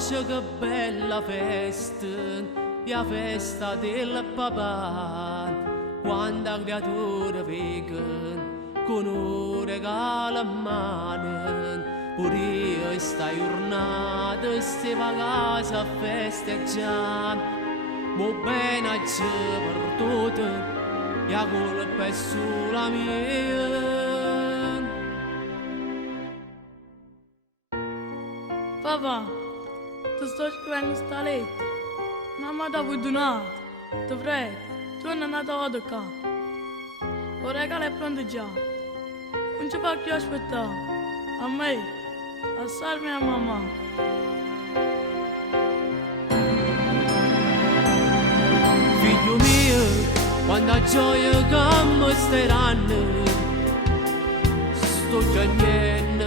Oggi che bella festa, la festa del papà, quando creatura vegan, con un regalo a mano, pure io sta giornata stiamo a casa a festeggiare, mo bene a per tutto, la colpa è sulla mia. Papà, ti sto scrivendo sta lettera. Mamma ti ha perdonato. Ti prego, torna a Natale qua. Il regalo è pronto già. Non ci fa più aspettare. A me, a Salve e a mamma. Figlio mio, quanta gioia che mi staranno, sto piangendo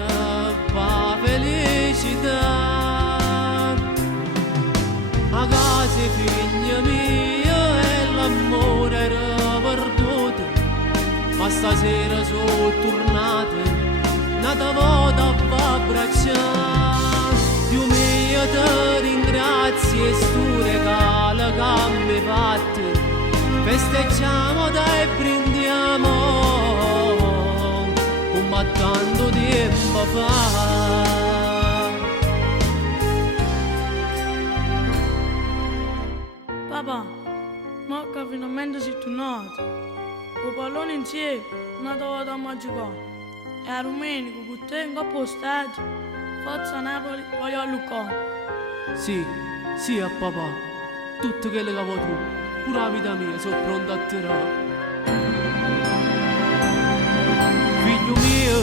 per felicità. A casa figlia mia e l'amore era perduto, ma stasera sono tornata, nata volta a abbracciare. Dio mio ti ringrazio e stu regalo che mi hai fatto, festeggiamo dai brindiamo, come tanto tempo fa. Papà, ma che finalmente sei tornato. Con pallone insieme, una volta a giocare. E a Rumenico, con te in coppa ostaggio, forza Napoli, voglio a Lucca. Sì, sì a papà, tutto quello che vuoi tu, pure la vita mia, sono pronto a tirare. Figlio mio,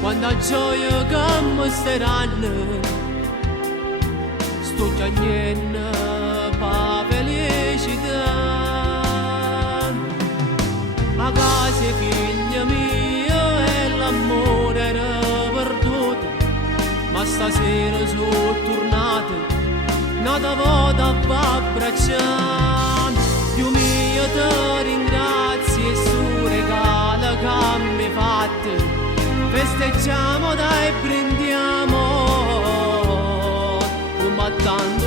quanta gioia che mi staranno, sto piangendo per felicità. A casa figlia mia e l'amore era perduto, ma stasera sono tornata, nata volta a abbracciare. Dio mio ti ringrazio e stu regalo che mi hai fatto, festeggiamo dai brindiamo, come tanto